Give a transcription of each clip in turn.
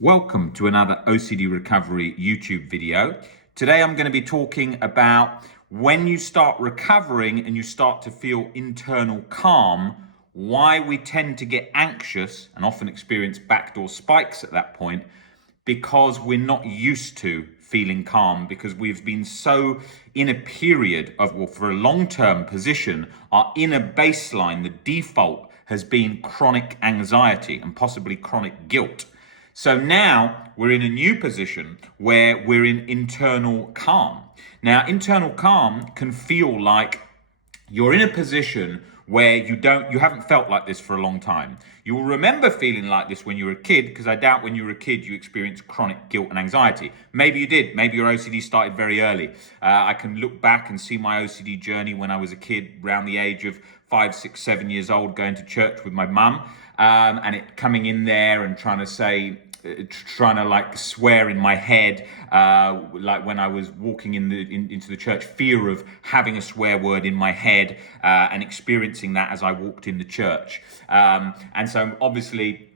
Welcome to another OCD Recovery YouTube video. Today I'm going to be talking about when you start recovering and you start to feel internal calm, why we tend to get anxious and often experience backdoor spikes at that point, because we're not used to feeling calm, because we've been so in a period of, well, for a long-term position, our inner baseline, the default has been chronic anxiety and possibly chronic guilt. So now we're in a new position where we're in internal calm. Now, internal calm can feel like you're in a position where you haven't felt like this for a long time. You will remember feeling like this when you were a kid, because I doubt when you were a kid you experienced chronic guilt and anxiety. Maybe you did. Maybe your OCD started very early. I can look back and see my OCD journey when I was a kid, around the age of 5, 6, 7 years old, going to church with my mum, and it coming in there and trying to like swear in my head, like when I was walking into the church, fear of having a swear word in my head, and experiencing that as I walked in the church. And so obviously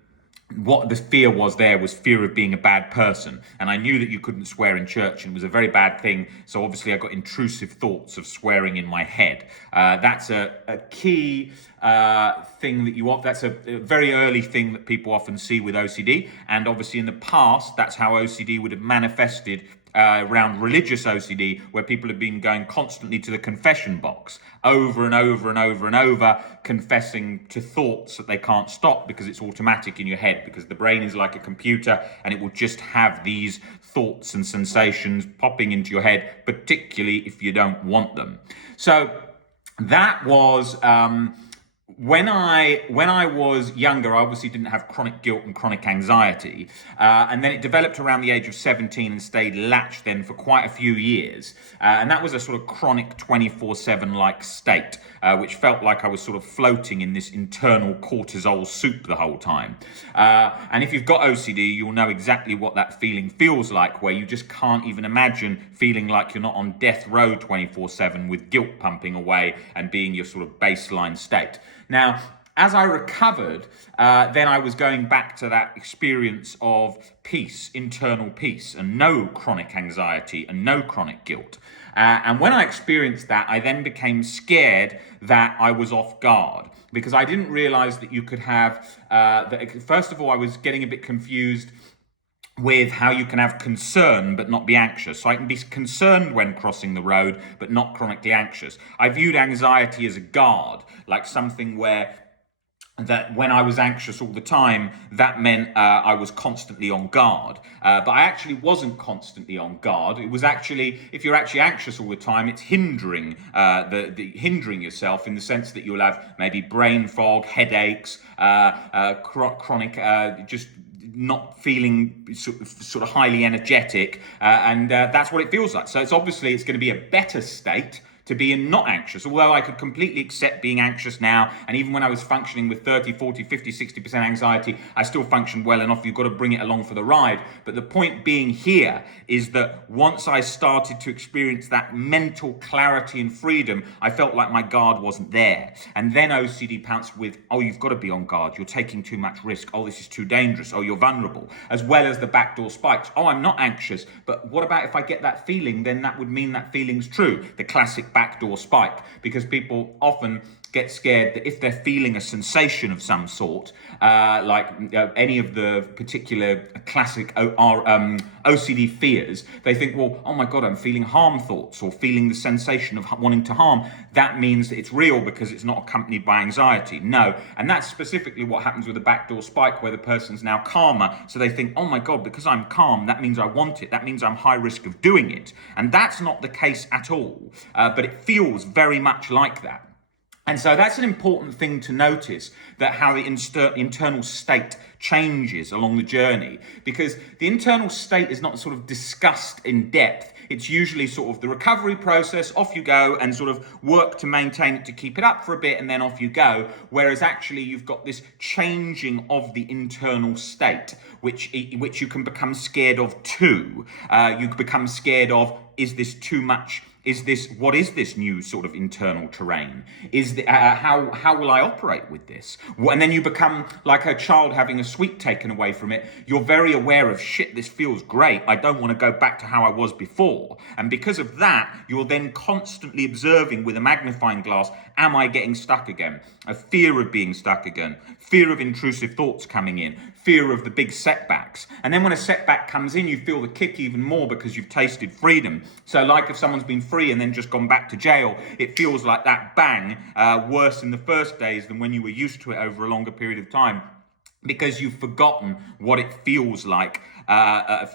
what the fear was there was fear of being a bad person. And I knew that you couldn't swear in church and it was a very bad thing. So obviously I got intrusive thoughts of swearing in my head. That's a key thing that's a very early thing that people often see with OCD. And obviously in the past, that's how OCD would have manifested around religious OCD, where people have been going constantly to the confession box over and over and over and over, confessing to thoughts that they can't stop because it's automatic in your head, because the brain is like a computer and it will just have these thoughts and sensations popping into your head, particularly if you don't want them. So that was when I was younger. I obviously didn't have chronic guilt and chronic anxiety, and then it developed around the age of 17 and stayed latched then for quite a few years, and that was a sort of chronic 24/7 like state, which felt like I was sort of floating in this internal cortisol soup the whole time. And if you've got OCD, you'll know exactly what that feeling feels like, where you just can't even imagine feeling like you're not on death row 24/7 with guilt pumping away and being your sort of baseline state. Now, as I recovered, then I was going back to that experience of peace, internal peace, and no chronic anxiety and no chronic guilt. And when I experienced that, I then became scared that I was off guard, because I didn't realize that you could have, first of all, I was getting a bit confused with how you can have concern but not be anxious. So I can be concerned when crossing the road but not chronically anxious. I viewed anxiety as a guard, like something that when I was anxious all the time, that meant I was constantly on guard. But I actually wasn't constantly on guard. It was actually, if you're actually anxious all the time, it's hindering hindering yourself, in the sense that you'll have maybe brain fog, headaches, chronic just not feeling sort of highly energetic, and that's what it feels like. So it's going to be a better state to be in not anxious, although I could completely accept being anxious now. And even when I was functioning with 30, 40, 50, 60% anxiety, I still functioned well enough. You've got to bring it along for the ride. But the point being here is that once I started to experience that mental clarity and freedom, I felt like my guard wasn't there. And then OCD pounced with, oh, you've got to be on guard. You're taking too much risk. Oh, this is too dangerous. Oh, you're vulnerable. As well as the backdoor spikes. Oh, I'm not anxious. But what about if I get that feeling? Then that would mean that feeling's true. The classic backdoor spike, because people often get scared that if they're feeling a sensation of some sort, like any of the particular classic OCD fears, they think, well, oh my God, I'm feeling harm thoughts or feeling the sensation of wanting to harm. That means that it's real because it's not accompanied by anxiety. No, and that's specifically what happens with a backdoor spike, where the person's now calmer. So they think, oh my God, because I'm calm, that means I want it. That means I'm high risk of doing it. And that's not the case at all, but it feels very much like that. And so that's an important thing to notice, that how the internal state changes along the journey, because the internal state is not sort of discussed in depth. It's usually sort of the recovery process, off you go, and sort of work to maintain it, to keep it up for a bit, and then off you go. Whereas actually you've got this changing of the internal state, which you can become scared of too. You become scared of, is this too much? what is this new sort of internal terrain? How will I operate with this? And then you become like a child having a sweet taken away from it. You're very aware of, shit, this feels great. I don't want to go back to how I was before. And because of that, you're then constantly observing with a magnifying glass, am I getting stuck again? A fear of being stuck again, fear of intrusive thoughts coming in, fear of the big setbacks. And then when a setback comes in, you feel the kick even more because you've tasted freedom. So like if someone's been free and then just gone back to jail, it feels like that bang, worse in the first days than when you were used to it over a longer period of time, because you've forgotten what it feels like.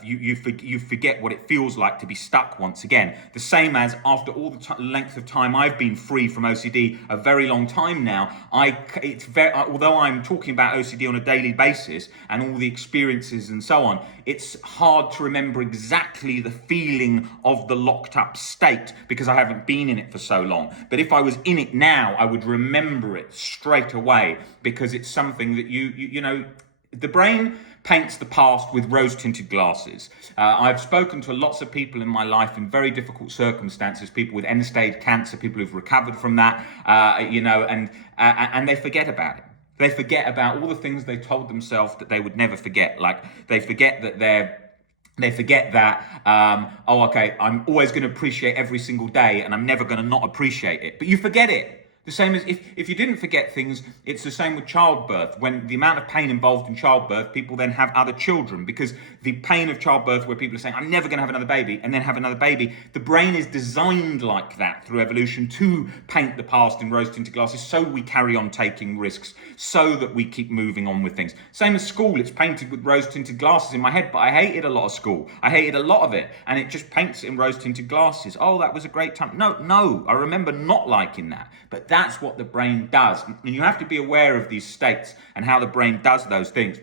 You forget what it feels like to be stuck once again. The same as after all the length of time I've been free from OCD, a very long time now, although I'm talking about OCD on a daily basis and all the experiences and so on, it's hard to remember exactly the feeling of the locked up state because I haven't been in it for so long. But if I was in it now, I would remember it straight away because it's something that you know, the brain paints the past with rose-tinted glasses. I've spoken to lots of people in my life in very difficult circumstances, people with end-stage cancer, people who've recovered from that, and they forget about it. They forget about all the things they told themselves that they would never forget. Like they forget that I'm always going to appreciate every single day and I'm never going to not appreciate it. But you forget it. The same as if you didn't forget things, it's the same with childbirth. When the amount of pain involved in childbirth, people then have other children because the pain of childbirth where people are saying, I'm never going to have another baby, and then have another baby. The brain is designed like that through evolution to paint the past in rose-tinted glasses so we carry on taking risks, so that we keep moving on with things. Same as school, it's painted with rose-tinted glasses in my head, but I hated a lot of school. I hated a lot of it, and it just paints it in rose-tinted glasses. Oh, that was a great time. No, I remember not liking that. But that's what the brain does. And you have to be aware of these states and how the brain does those things.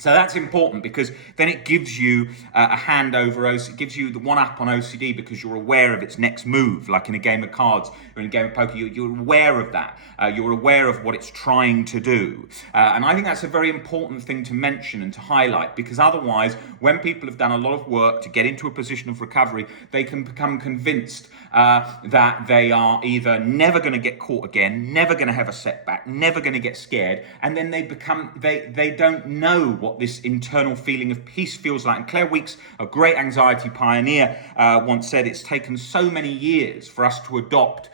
So that's important because then it gives you a hand over OCD, it gives you the one up on OCD because you're aware of its next move, like in a game of cards or in a game of poker, you're aware of that. You're aware of what it's trying to do. And I think that's a very important thing to mention and to highlight because otherwise, when people have done a lot of work to get into a position of recovery, they can become convinced that they are either never going to get caught again, never going to have a setback, never going to get scared, and then they don't know what this internal feeling of peace feels like. And Claire Weeks, a great anxiety pioneer, once said it's taken so many years for us to adopt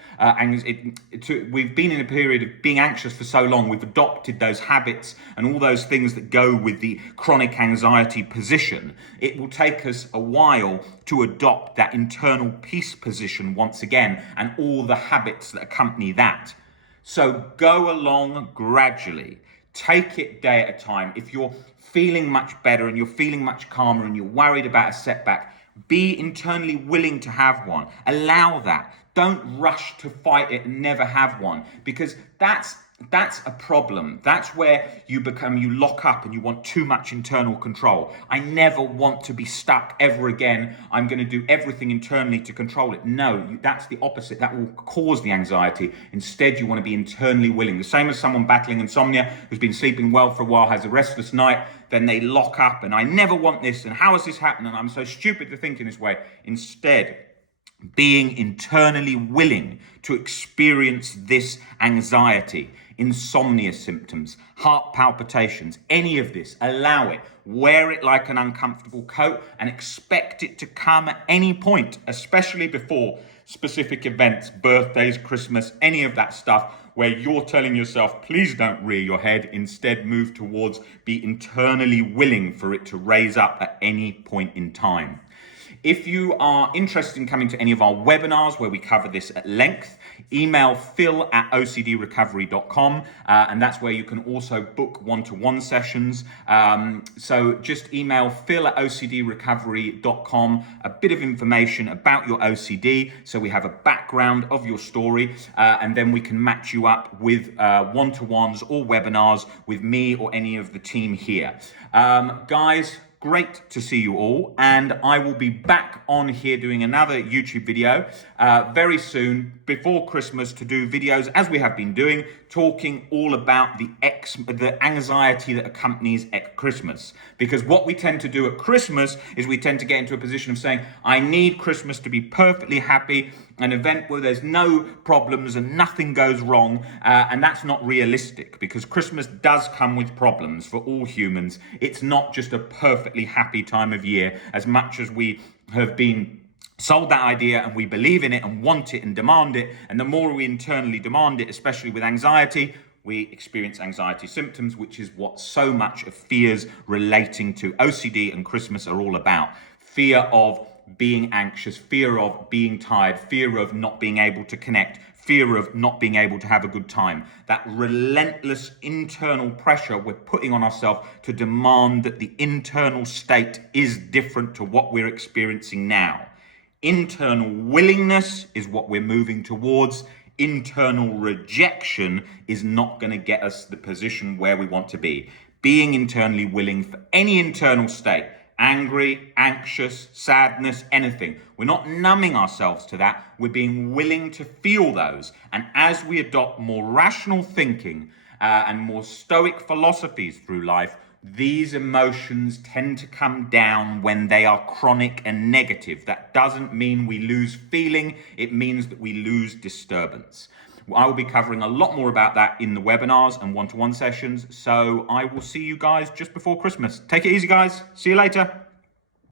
we've been in a period of being anxious for so long, we've adopted those habits and all those things that go with the chronic anxiety position. It will take us a while to adopt that internal peace position once again and all the habits that accompany that. So go along gradually. Take it day at a time. If you're feeling much better and you're feeling much calmer and you're worried about a setback, be internally willing to have one. Allow that. Don't rush to fight it and never have one, because that's a problem. That's where you lock up and you want too much internal control. I never want to be stuck ever again. I'm going to do everything internally to control it. No, that's the opposite. That will cause the anxiety. Instead, you want to be internally willing. The same as someone battling insomnia who's been sleeping well for a while, has a restless night, then they lock up and I never want this and how has this happened and I'm so stupid to think in this way. Instead, being internally willing to experience this anxiety, insomnia symptoms, heart palpitations, any of this, allow it, wear it like an uncomfortable coat and expect it to come at any point, especially before specific events, birthdays, Christmas, any of that stuff, where you're telling yourself, please don't rear your head, instead move towards be internally willing for it to raise up at any point in time. If you are interested in coming to any of our webinars where we cover this at length, email phil@ocdrecovery.com, and that's where you can also book one-to-one sessions. So just email phil@ocdrecovery.com, a bit of information about your OCD, so we have a background of your story, and then we can match you up with one-to-ones or webinars with me or any of the team here. Guys, great to see you all, and I will be back on here doing another YouTube video very soon before Christmas to do videos as we have been doing, talking all about the anxiety that accompanies Christmas. Because what we tend to do at Christmas is we tend to get into a position of saying, I need Christmas to be perfectly happy, an event where there's no problems and nothing goes wrong, and that's not realistic, because Christmas does come with problems for all humans. It's not just a perfectly happy time of year, as much as we have been sold that idea and we believe in it and want it and demand it. And the more we internally demand it, especially with anxiety, we experience anxiety symptoms, which is what so much of fears relating to OCD and Christmas are all about. Fear of being anxious, fear of being tired, fear of not being able to connect, fear of not being able to have a good time. That relentless internal pressure we're putting on ourselves to demand that the internal state is different to what we're experiencing now. Internal willingness is what we're moving towards. Internal rejection is not going to get us the position where we want to be. Being internally willing for any internal state, angry, anxious, sadness, anything. We're not numbing ourselves to that. We're being willing to feel those. And as we adopt more rational thinking and more stoic philosophies through life, these emotions tend to come down when they are chronic and negative. That doesn't mean we lose feeling. It means that we lose disturbance. I will be covering a lot more about that in the webinars and one-to-one sessions. So I will see you guys just before Christmas. Take it easy, guys. See you later.